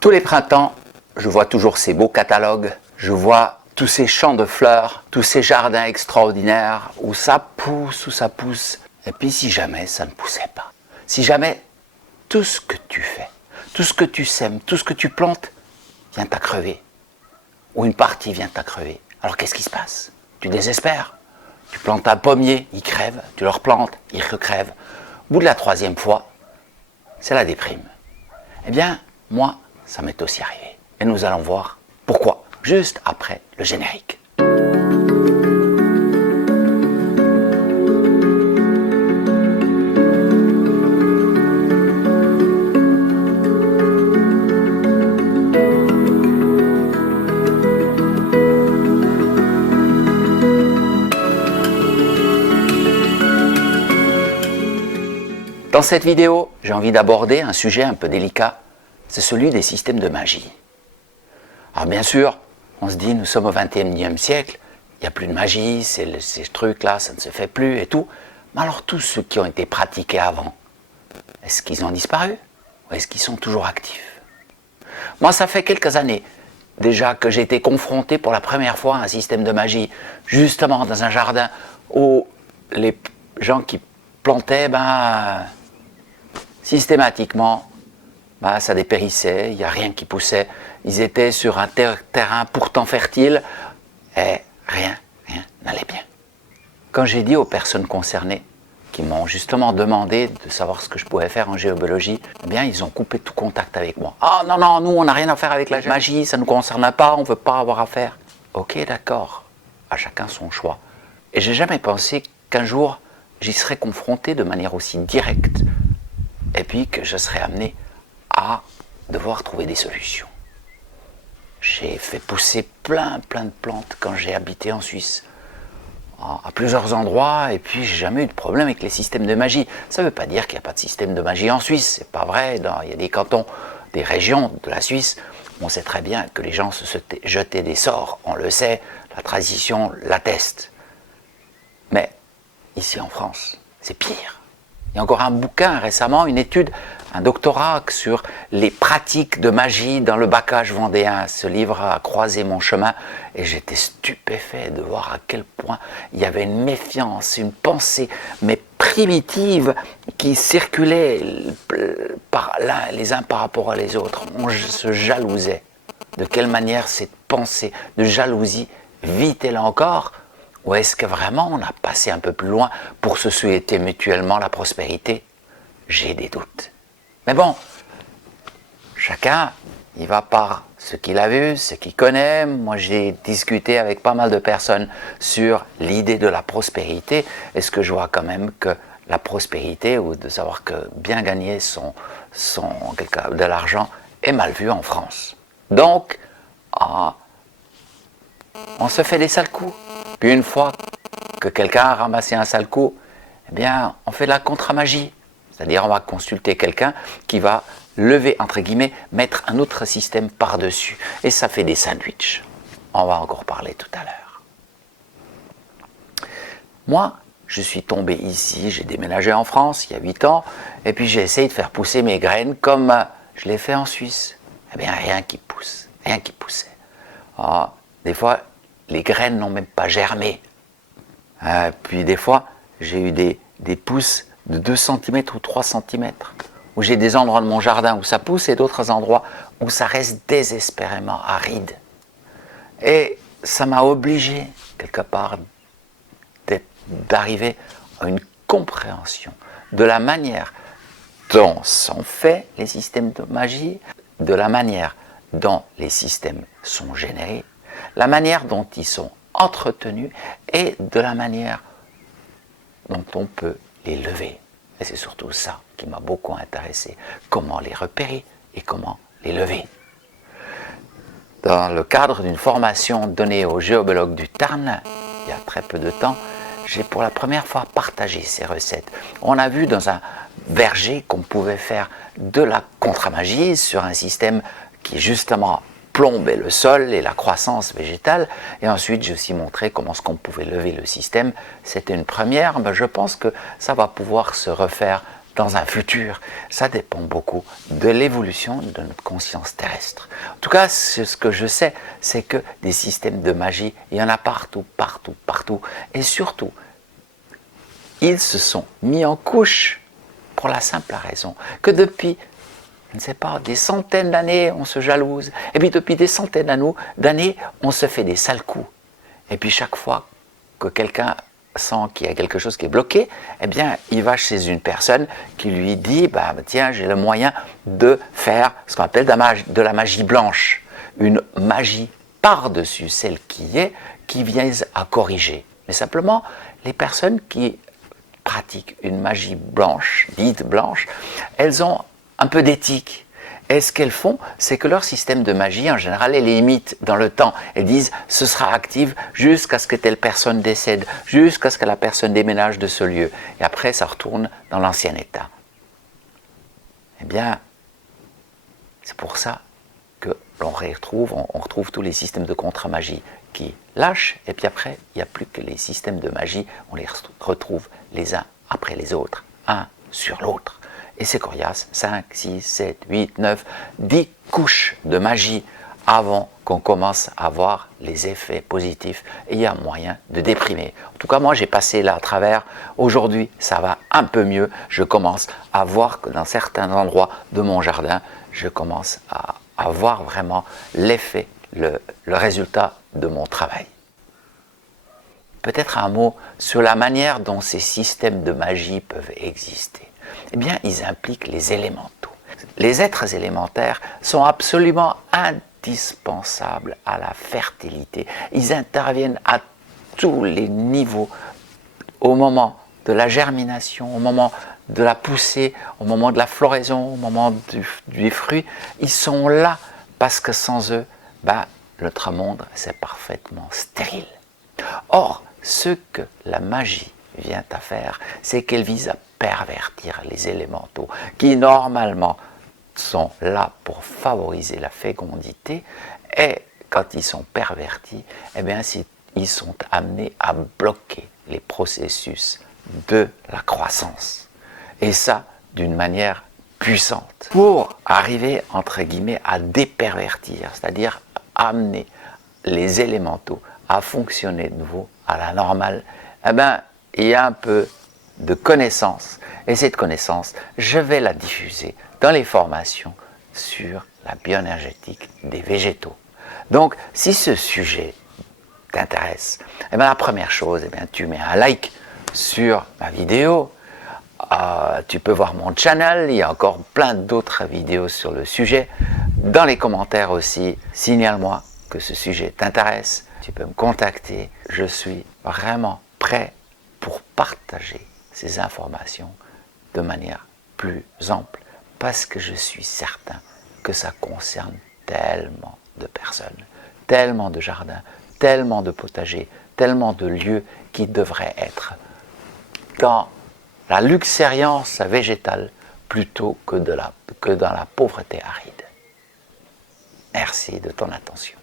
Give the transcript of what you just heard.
Tous les printemps, je vois toujours ces beaux catalogues, je vois tous ces champs de fleurs, tous ces jardins extraordinaires où ça pousse. Et puis si jamais ça ne poussait pas, si jamais tout ce que tu fais, tout ce que tu sèmes, tout ce que tu plantes vient à crever, ou une partie vient à crever, alors qu'est-ce qui se passe? Tu désespères. Tu plantes un pommier, il crève, tu le replantes, il recrève. Au bout de la troisième fois, c'est la déprime. Eh bien, moi, ça m'est aussi arrivé. Et nous allons voir pourquoi, juste après le générique. Dans cette vidéo, j'ai envie d'aborder un sujet un peu délicat, c'est celui des systèmes de magie. Alors bien sûr, on se dit, nous sommes au XXIe siècle, il n'y a plus de magie, ces trucs-là, ça ne se fait plus et tout. Mais alors tous ceux qui ont été pratiqués avant, est-ce qu'ils ont disparu ou est-ce qu'ils sont toujours actifs? Moi, ça fait quelques années déjà que j'ai été confronté pour la première fois à un système de magie, justement dans un jardin où les gens qui plantaient, systématiquement, ça dépérissait, il n'y a rien qui poussait. Ils étaient sur un terrain pourtant fertile et rien n'allait bien. Quand j'ai dit aux personnes concernées, qui m'ont justement demandé de savoir ce que je pouvais faire en géobiologie, eh bien ils ont coupé tout contact avec moi. « Ah non, nous on n'a rien à faire avec la magie, ça ne nous concerne pas, on ne veut pas avoir affaire. » Ok, d'accord, à chacun son choix. Et j'ai jamais pensé qu'un jour j'y serais confronté de manière aussi directe et puis que je serais amené à devoir trouver des solutions. J'ai fait pousser plein de plantes quand j'ai habité en Suisse, à plusieurs endroits, et puis j'ai jamais eu de problème avec les systèmes de magie. Ça ne veut pas dire qu'il n'y a pas de système de magie en Suisse, c'est pas vrai. Il y a des cantons, des régions de la Suisse, on sait très bien que les gens se jetaient des sorts, on le sait, la tradition l'atteste. Mais ici en France, c'est pire. Il y a encore un bouquin récemment, une étude, un doctorat sur les pratiques de magie dans le bacage vendéen. Ce livre a croisé mon chemin et j'étais stupéfait de voir à quel point il y avait une méfiance, une pensée, mais primitive, qui circulait les uns par rapport à les autres. On se jalousait. De quelle manière cette pensée de jalousie vit-elle encore? Ou est-ce que vraiment on a passé un peu plus loin pour se souhaiter mutuellement la prospérité? J'ai des doutes. Mais bon, chacun, il va par ce qu'il a vu, ce qu'il connaît. Moi, j'ai discuté avec pas mal de personnes sur l'idée de la prospérité. Est-ce que je vois quand même que la prospérité, ou de savoir que bien gagner de l'argent, est mal vu en France. Donc, on se fait des sales coups. Puis une fois que quelqu'un a ramassé un sale coup, eh bien, on fait de la contre-magie. C'est-à-dire, on va consulter quelqu'un qui va lever, entre guillemets, mettre un autre système par-dessus. Et ça fait des sandwichs. On va encore parler tout à l'heure. Moi, je suis tombé ici, j'ai déménagé en France il y a 8 ans, et puis j'ai essayé de faire pousser mes graines comme je l'ai fait en Suisse. Eh bien, rien qui pousse, rien qui poussait. Des fois, les graines n'ont même pas germé. Puis des fois, j'ai eu des pousses de 2 cm ou 3 cm, où j'ai des endroits de mon jardin où ça pousse et d'autres endroits où ça reste désespérément aride. Et ça m'a obligé, quelque part, d'arriver à une compréhension de la manière dont sont faits les systèmes de magie, de la manière dont les systèmes sont générés, la manière dont ils sont entretenus et de la manière dont on peut les lever. Et c'est surtout ça qui m'a beaucoup intéressé. Comment les repérer et comment les lever. Dans le cadre d'une formation donnée aux géobiologues du Tarn, il y a très peu de temps, j'ai pour la première fois partagé ces recettes. On a vu dans un verger qu'on pouvait faire de la contre-magie sur un système qui justement plombait le sol et la croissance végétale. Et ensuite, j'ai aussi montré comment est-ce qu'on pouvait lever le système. C'était une première, mais je pense que ça va pouvoir se refaire dans un futur, ça dépend beaucoup de l'évolution de notre conscience terrestre. En tout cas, ce que je sais, c'est que des systèmes de magie, il y en a partout, partout, partout. Et surtout, ils se sont mis en couche pour la simple raison que depuis, je ne sais pas, des centaines d'années, on se jalouse. Et puis depuis des centaines d'années, on se fait des sales coups. Et puis chaque fois que quelqu'un sent qu'il y a quelque chose qui est bloqué, eh bien, il va chez une personne qui lui dit bah, « Tiens, j'ai le moyen de faire ce qu'on appelle de la magie blanche. » Une magie par-dessus celle qui vise à corriger. Mais simplement, les personnes qui pratiquent une magie blanche, dite blanche, elles ont un peu d'éthique. Et ce qu'elles font, c'est que leur système de magie, en général, elles limitent dans le temps. Elles disent, ce sera actif jusqu'à ce que telle personne décède, jusqu'à ce que la personne déménage de ce lieu. Et après, ça retourne dans l'ancien état. Eh bien, c'est pour ça que on retrouve tous les systèmes de contre-magie qui lâchent, et puis après, il n'y a plus que les systèmes de magie, on les retrouve les uns après les autres, un sur l'autre. Et c'est coriace, 5, 6, 7, 8, 9, 10 couches de magie avant qu'on commence à voir les effets positifs. Et il y a moyen de déprimer. En tout cas, moi, j'ai passé là à travers. Aujourd'hui, ça va un peu mieux. Je commence à voir que dans certains endroits de mon jardin, je commence à voir vraiment l'effet, le résultat de mon travail. Peut-être un mot sur la manière dont ces systèmes de magie peuvent exister. Eh bien, ils impliquent les élémentaux. Les êtres élémentaires sont absolument indispensables à la fertilité. Ils interviennent à tous les niveaux, au moment de la germination, au moment de la poussée, au moment de la floraison, au moment du fruit. Ils sont là parce que sans eux, notre monde, c'est parfaitement stérile. Or, ce que la magie vient à faire, c'est qu'elle vise à pervertir les élémentaux qui normalement sont là pour favoriser la fécondité, et quand ils sont pervertis, eh bien, ils sont amenés à bloquer les processus de la croissance. Et ça, d'une manière puissante. Pour arriver, entre guillemets, à dépervertir, c'est-à-dire amener les élémentaux à fonctionner de nouveau à la normale, eh bien, il y a un peu de connaissance. Et cette connaissance, je vais la diffuser dans les formations sur la bioénergétique des végétaux. Donc, si ce sujet t'intéresse, eh bien, la première chose, eh bien, tu mets un like sur ma vidéo. Tu peux voir mon channel, il y a encore plein d'autres vidéos sur le sujet. Dans les commentaires aussi, signale-moi que ce sujet t'intéresse. Tu peux me contacter. Je suis vraiment prêt pour partager ces informations de manière plus ample, parce que je suis certain que ça concerne tellement de personnes, tellement de jardins, tellement de potagers, tellement de lieux qui devraient être dans la luxuriance végétale plutôt que dans la pauvreté aride. Merci de ton attention.